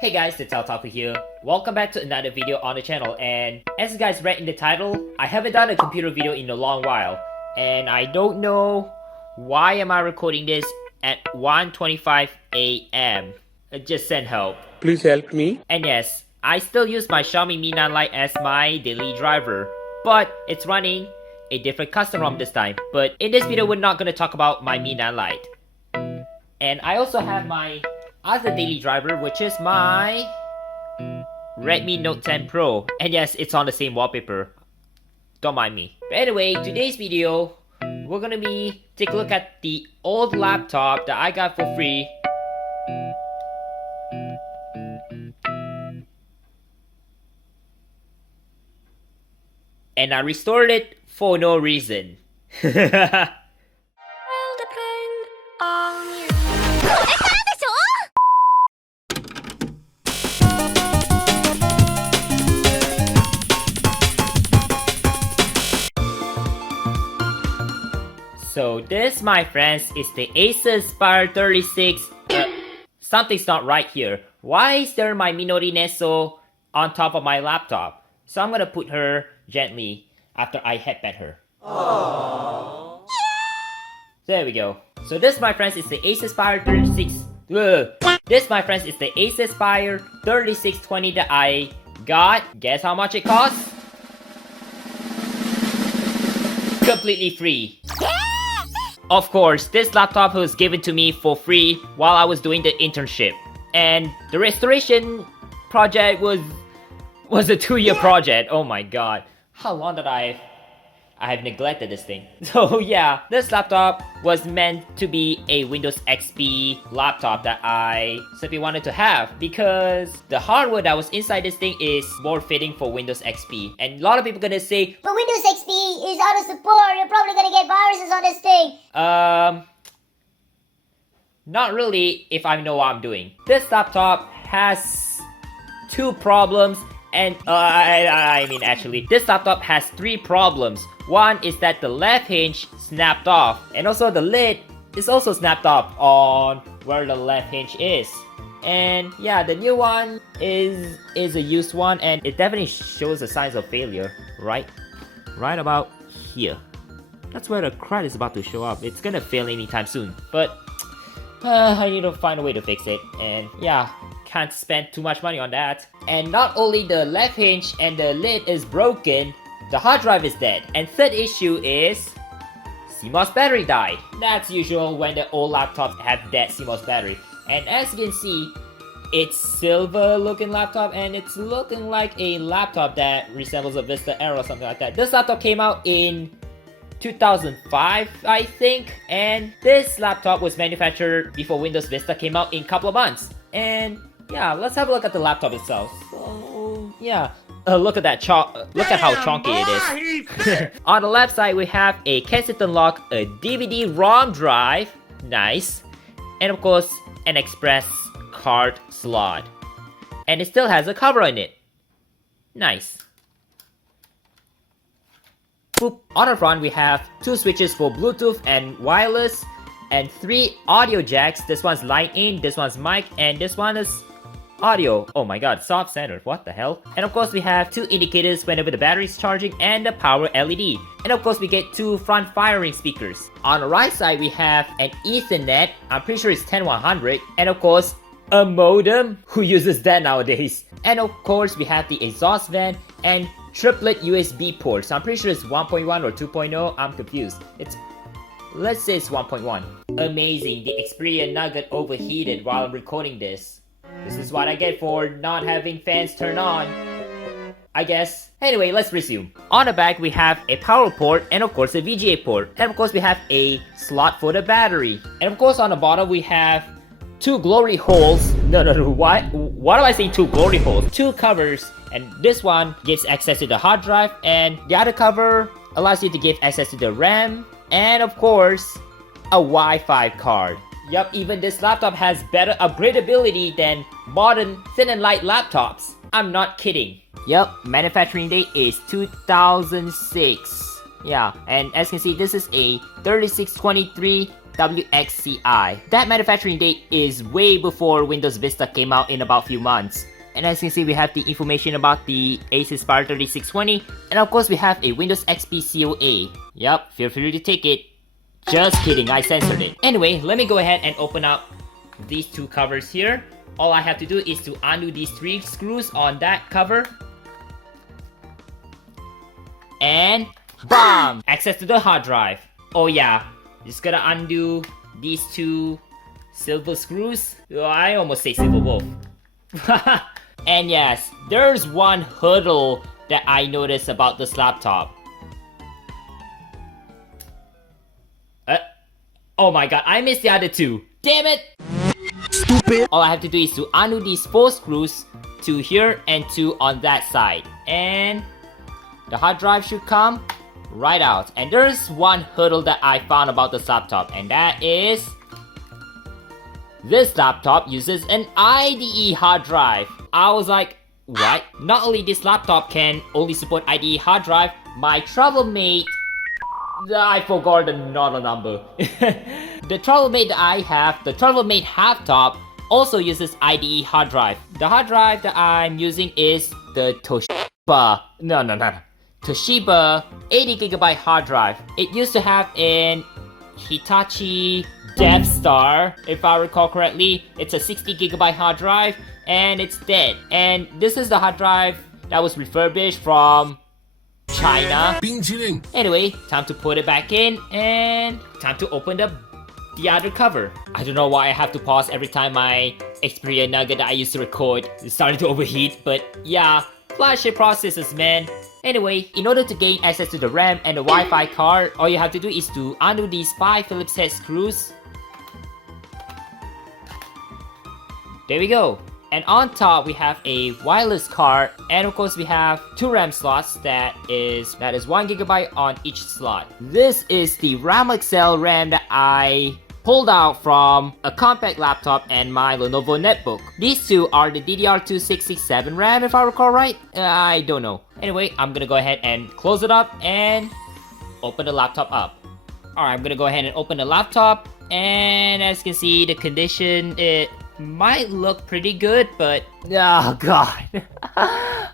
Hey guys, TheTechOtaku here. Welcome back to another video on the channel, and as you guys read in the title, I haven't done a computer video in a long while, and I don't know why am I recording this at 1:25 AM. Just send help. Please help me. And yes, I still use my Xiaomi Mi 9 Lite as my daily driver, but it's running a different custom ROM this time. But in this video, we're not gonna talk about my Mi 9 Lite. And I also have my other daily driver, which is my Redmi Note 10 Pro. And yes, it's on the same wallpaper. Don't mind me. But anyway, today's video, we're gonna take a look at the old laptop that I got for free. And I restored it for no reason. So this, my friends, is the Acer Aspire 36. Something's not right here. Why is there my Minori Neso on top of my laptop? So I'm gonna put her gently after I headband her. Aww. There we go. So this, my friends, is the Acer Aspire 36. This, my friends, is the Acer Aspire 3620 that I got. Guess how much it costs? Completely free. Of course, this laptop was given to me for free while I was doing the internship. And the restoration project was a 2-year project. Oh my god. How long did I have neglected this thing. So yeah, this laptop was meant to be a Windows XP laptop that I simply wanted to have because the hardware that was inside this thing is more fitting for Windows XP. And a lot of people gonna say, but Windows XP is out of support, you're probably gonna get viruses on this thing. Not really if I know what I'm doing. This laptop has 2 problems. And I mean actually, this laptop has 3 problems. One is that the left hinge snapped off, and also the lid is also snapped off on where the left hinge is. And yeah, the new one is a used one, and it definitely shows the signs of failure right about here. That's where the crack is about to show up. It's gonna fail anytime soon, but I need to find a way to fix it. And yeah, can't spend too much money on that. And not only the left hinge and the lid is broken, the hard drive is dead. And third issue is CMOS battery died. That's usual when the old laptops have dead CMOS battery. And as you can see, it's silver looking laptop, and it's looking like a laptop that resembles a Vista Aero or something like that. This laptop came out in 2005, I think, and this laptop was manufactured before Windows Vista came out in a couple of months. And yeah, let's have a look at the laptop itself. So yeah, look at that look at how chunky it is. On the left side, we have a Kensington lock, a DVD-ROM drive, nice, and of course an express card slot. And it still has a cover on it, nice. Boop. On the front, we have 2 switches for Bluetooth and wireless, and 3 audio jacks. This one's line in, this one's mic, and this one is audio. Oh my god, soft center, what the hell? And of course we have 2 indicators whenever the battery is charging and the power LED. And of course we get 2 front firing speakers. On the right side we have an Ethernet, I'm pretty sure it's 10100, and of course a modem. Who uses that nowadays? And of course we have the exhaust vent and triplet USB ports. I'm pretty sure it's 1.1 or 2.0, I'm confused. Let's say it's 1.1. Amazing, the Xperia Nugget overheated while I'm recording this. This is what I get for not having fans turn on, I guess. Anyway, let's resume. On the back, we have a power port and of course a VGA port. And of course, we have a slot for the battery. And of course, on the bottom, we have 2 glory holes. No, what am I saying 2 glory holes? 2 covers, and this one gives access to the hard drive, and the other cover allows you to give access to the RAM, and of course, a Wi-Fi card. Yup, even this laptop has better upgradability than modern thin and light laptops. I'm not kidding. Yup, manufacturing date is 2006. Yeah, and as you can see, this is a 3623 WXCI. That manufacturing date is way before Windows Vista came out in about few months. And as you can see, we have the information about the Acer Aspire 3620, and of course we have a Windows XP COA. Yup, feel free to take it. Just kidding, I censored it. Anyway, let me go ahead and open up these two covers here. All I have to do is to undo these 3 screws on that cover. And BAM! Access to the hard drive. Oh yeah, just gotta undo these 2 silver screws. Oh, I almost say silver wolf. And yes, there's one hurdle that I noticed about this laptop. Oh my god, I missed the other 2. Damn it! Stupid! All I have to do is to undo these 4 screws, 2 here and 2 on that side. And the hard drive should come right out. And there's one hurdle that I found about this laptop, and that is this laptop uses an IDE hard drive. I was like, what? Not only this laptop can only support IDE hard drive, my travel mate, I forgot the model number. The travel mate that I have, the travel mate half-top, also uses IDE hard drive. The hard drive that I'm using is the Toshiba, Toshiba 80GB hard drive. It used to have an Hitachi Death Star, if I recall correctly. It's a 60GB hard drive, and it's dead. And this is the hard drive that was refurbished from China. Anyway, time to put it back in, and time to open the other cover. I don't know why I have to pause every time my Xperia Nugget that I used to record is starting to overheat, but yeah, flagship processors, man. Anyway, in order to gain access to the RAM and the Wi-Fi card, all you have to do is to undo these 5 Phillips head screws. There we go. And on top we have a wireless card, and of course we have 2 RAM slots that is 1GB on each slot. This is the RAM XL RAM that I pulled out from a compact laptop and my Lenovo netbook. These 2 are the DDR2 667 RAM, if I recall right. I don't know. Anyway, I'm gonna go ahead and close it up and open the laptop up. Alright, I'm gonna go ahead and open the laptop, and as you can see, the condition, it might look pretty good, but oh god.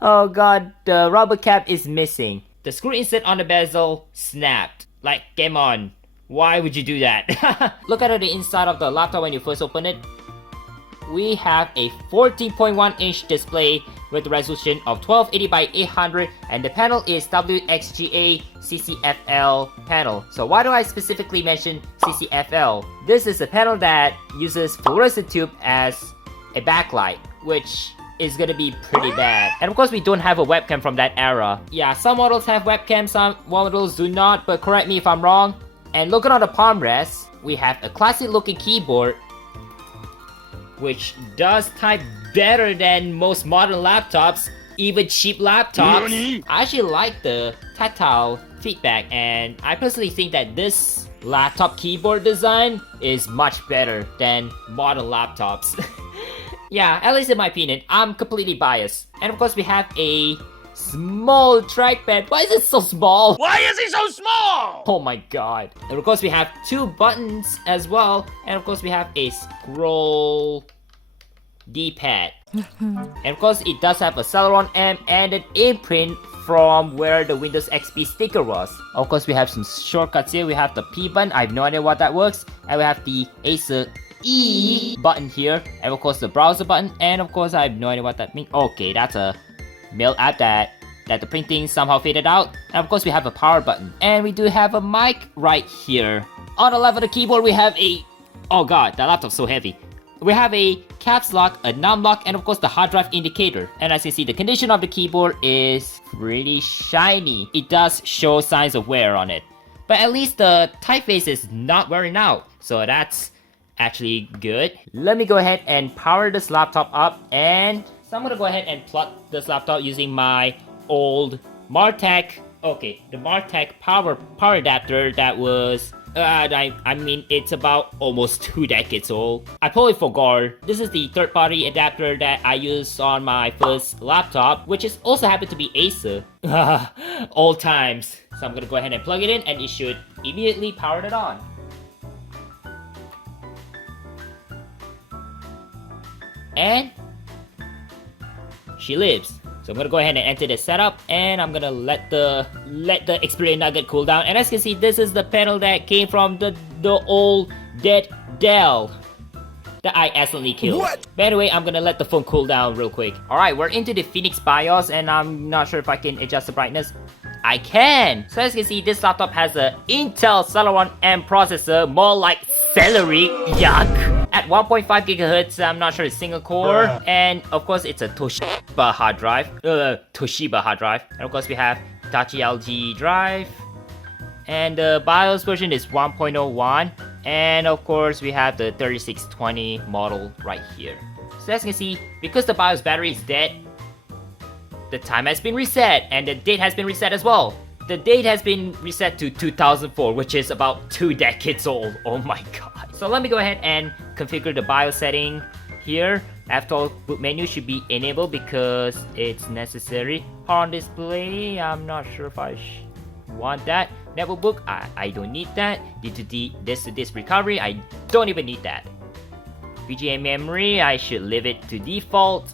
Oh god, the rubber cap is missing. The screw insert on the bezel snapped. Like, come on, why would you do that? Look at the inside of the laptop when you first open it. We have a 14.1 inch display with a resolution of 1280 by 800, and the panel is WXGA CCFL panel. So why do I specifically mention CCFL? This is a panel that uses fluorescent tube as a backlight, which is gonna be pretty bad. And of course we don't have a webcam from that era. Yeah, some models have webcams, some models do not, but correct me if I'm wrong. And looking on the palm rest, we have a classic looking keyboard which does type better than most modern laptops, even cheap laptops. I actually like the tactile feedback, and I personally think that this laptop keyboard design is much better than modern laptops. Yeah, at least in my opinion, I'm completely biased. And of course we have a small trackpad. Why is it so small? Why is he so small? Oh my god. And of course we have 2 buttons as well. And of course we have a scroll D-pad. And of course it does have a Celeron M and an imprint from where the Windows XP sticker was. Of course we have some shortcuts here. We have the P button, I have no idea what that works. And we have the Acer E button here. And of course the browser button. And of course I have no idea what that means. Okay, that's a mail app that the printing somehow faded out. And of course we have a power button, and we do have a mic right here. On the left of the keyboard we have a, oh god, that laptop's so heavy. We have a caps lock, a num lock, and of course the hard drive indicator. And as you see, the condition of the keyboard is pretty shiny. It does show signs of wear on it, but at least the typeface is not wearing out, so that's actually good. Let me go ahead and power this laptop up, and so I'm gonna go ahead and plug this laptop using my old Martech, the Martech power adapter that was, I mean, it's about almost 2 decades old. I probably forgot. This is the third-party adapter that I used on my first laptop, which is also happened to be Acer. Old times. So I'm gonna go ahead and plug it in, and it should immediately power it on. And she lives. So I'm gonna go ahead and enter the setup, and I'm gonna let the Xperia Nugget cool down. And as you can see, this is the panel that came from the old dead Dell that I accidentally killed. What? But anyway, I'm gonna let the phone cool down real quick. Alright, we're into the Phoenix BIOS, and I'm not sure if I can adjust the brightness. I can! So as you can see, this laptop has a Intel Celeron M processor, more like celery, yuck! At 1.5 GHz, I'm not sure it's single core, and of course it's a Toshiba hard drive. And of course we have Hitachi LG drive, and the BIOS version is 1.01, and of course we have the 3620 model right here. So as you can see, because the BIOS battery is dead, the time has been reset, and the date has been reset as well. The date has been reset to 2004, which is about 2 decades old. Oh my god. So let me go ahead and configure the BIOS setting here. After all, boot menu should be enabled because it's necessary. Power on display, I'm not sure if I want that. Network book, I don't need that. Disk to disk recovery, I don't even need that. VGA memory, I should leave it to default.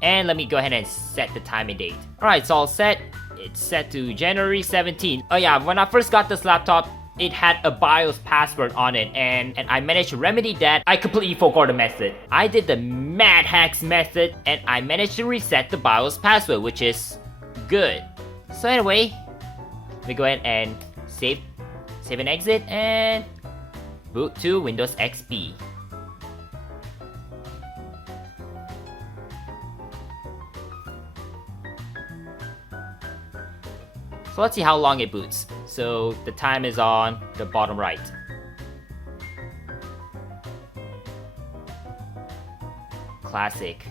And let me go ahead and set the time and date. Alright, it's all set. It's set to January 17th. Oh yeah, when I first got this laptop, it had a BIOS password on it, and I managed to remedy that. I completely forgot the method. I did the mad hacks method, and I managed to reset the BIOS password, which is good. So anyway, let me go ahead and save and exit, and boot to Windows XP. So let's see how long it boots. So the time is on the bottom right. Classic.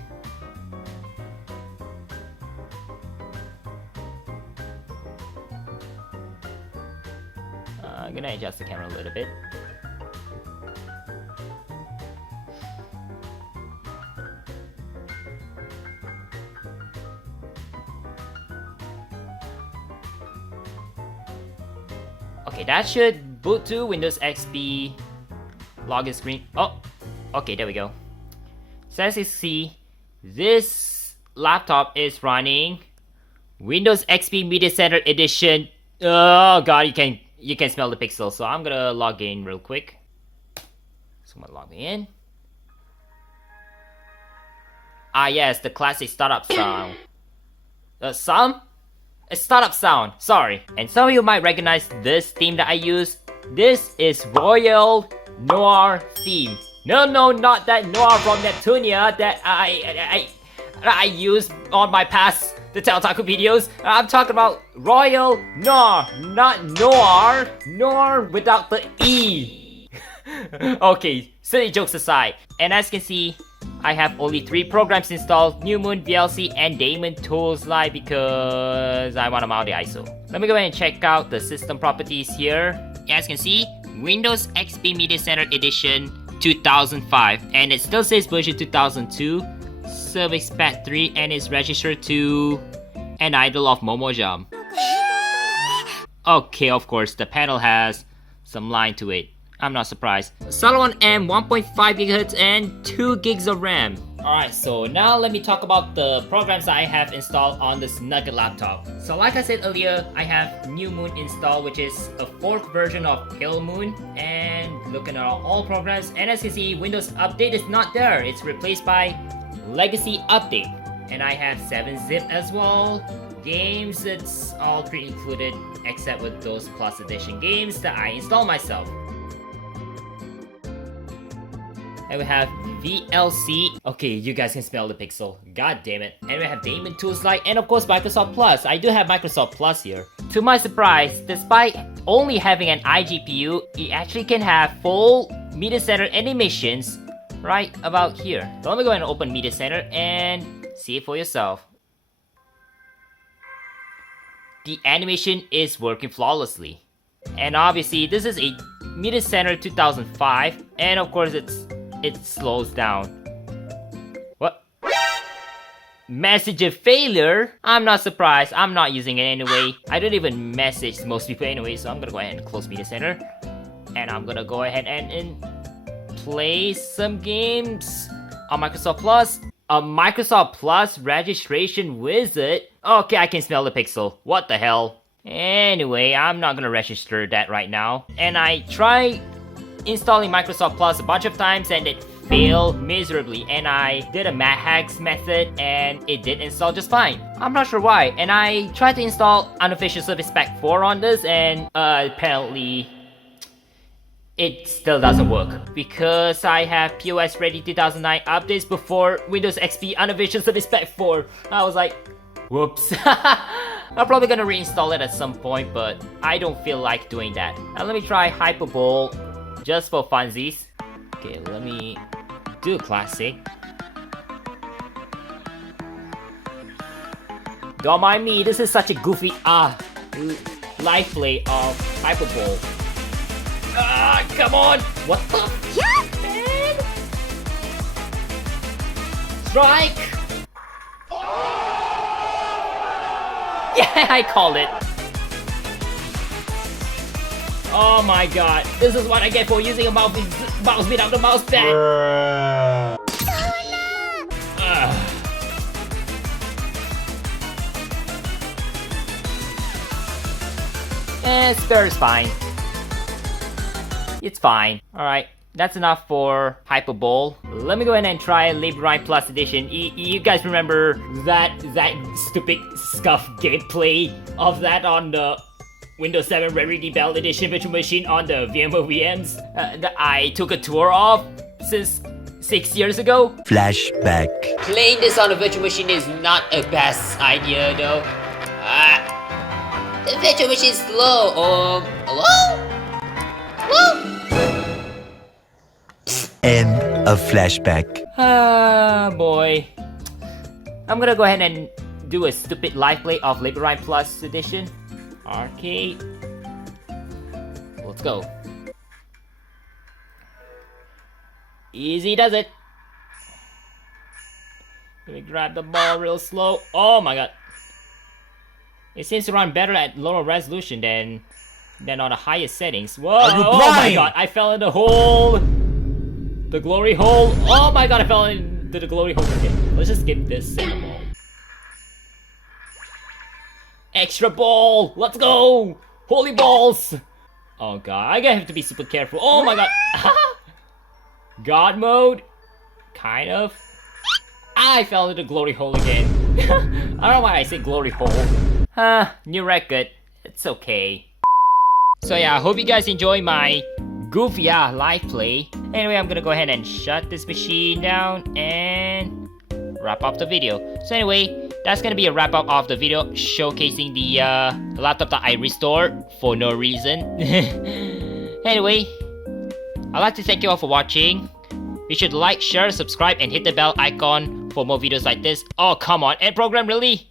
I'm gonna adjust the camera a little bit. Okay, that should boot to Windows XP login screen. Oh, okay, there we go. So as you see, this laptop is running Windows XP Media Center Edition. Oh god, you can smell the pixels. So I'm gonna log in real quick. So I'm gonna log me in. Ah yes, the classic startup sound. A startup sound, sorry. And some of you might recognize this theme that I use. This is Royal Noir theme. No, not that Noir from Neptunia that I used on my past TheTechOtaku videos. I'm talking about Royal Noir, not Noir. Noir without the E. Okay, silly jokes aside. And as you can see, I have only 3 programs installed: New Moon, VLC, and Daemon Tools Lite because I want to mount the ISO. Let me go ahead and check out the system properties here. As you can see, Windows XP Media Center Edition 2005, and it still says version 2002, Service Pack 3, and is registered to an idol of Momojam. Okay, of course, the panel has some line to it. I'm not surprised. Celeron M 1.5 GHz and 2 gigs of RAM. Alright, so now let me talk about the programs I have installed on this Nugget laptop. So like I said earlier, I have New Moon installed, which is a 4th version of Pale Moon. And looking at all programs, and as you see, Windows Update is not there. It's replaced by Legacy Update. And I have 7-zip as well. Games, it's all pre-included except with those Plus Edition games that I install myself. And we have VLC. Okay, you guys can smell the pixel. God damn it. And we have Daemon Tools Lite, and of course Microsoft Plus. I do have Microsoft Plus here. To my surprise, despite only having an iGPU, it actually can have full Media Center animations right about here. So let me go ahead and open Media Center and see it for yourself. The animation is working flawlessly. And obviously, this is a Media Center 2005, and of course it slows down. What? Message of failure? I'm not surprised. I'm not using it anyway. I don't even message most people anyway, so I'm gonna go ahead and close Media Center. And I'm gonna go ahead and play some games. on Microsoft Plus. A Microsoft Plus registration wizard? Okay, I can smell the pixel. What the hell? Anyway, I'm not gonna register that right now. And I tried installing Microsoft Plus a bunch of times and it failed miserably. And I did a hacks method and it did install just fine. I'm not sure why. And I tried to install Unofficial Service Pack 4 on this and apparently it still doesn't work because I have POS Ready 2009 updates before Windows XP Unofficial Service Pack 4. I was like, whoops. I'm probably gonna reinstall it at some point, but I don't feel like doing that. Now let me try Hyperbowl just for funsies. Okay, let me do classic. Don't mind me, this is such a goofy live play of Hyperbowl. Come on! What the? Yes, man! Strike! Yeah, I called it. Oh my god, this is what I get for using a mouse without the mouse pad. Spare is fine. It's fine. Alright, that's enough for Hyperbowl. Let me go ahead and try Labyrinth Plus Edition. You guys remember that stupid scuff gameplay of that on the Windows 7 Rarity Bell Edition virtual machine on the VMware VMs that I took a tour of since 6 years ago? Flashback. Playing this on a virtual machine is not a best idea though. The virtual machine is slow. Hello? End of flashback. Boy. I'm gonna go ahead and do a stupid live play of Labyrinth Plus Edition. Arcade. Let's go. Easy does it. Let me grab the ball real slow. Oh my god. It seems to run better at lower resolution than on the highest settings. Whoa! Oh my god, I fell in the hole! The glory hole! Oh my god, I fell into the glory hole. Okay, let's just skip this center ball. Extra ball! Let's go! Holy balls! Oh god, I have to be super careful. Oh my god! God mode? Kind of. I fell into the glory hole again. I don't know why I say glory hole. New record. It's okay. So yeah, I hope you guys enjoy my goofy live play. Anyway, I'm gonna go ahead and shut this machine down and wrap up the video. So anyway, that's gonna be a wrap up of the video showcasing the laptop that I restored for no reason. Anyway, I'd like to thank you all for watching. Be sure to like, share, subscribe, and hit the bell icon for more videos like this. Oh, come on, end program, really?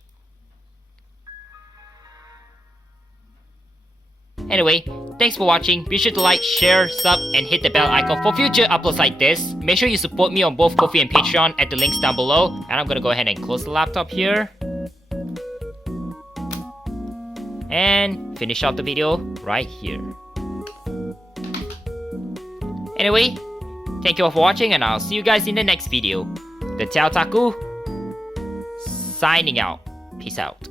Anyway, thanks for watching. Be sure to like, share, sub, and hit the bell icon for future uploads like this. Make sure you support me on both Ko-fi and Patreon at the links down below. And I'm gonna go ahead and close the laptop here. And finish off the video right here. Anyway, thank you all for watching and I'll see you guys in the next video. TheTechOtaku, signing out. Peace out.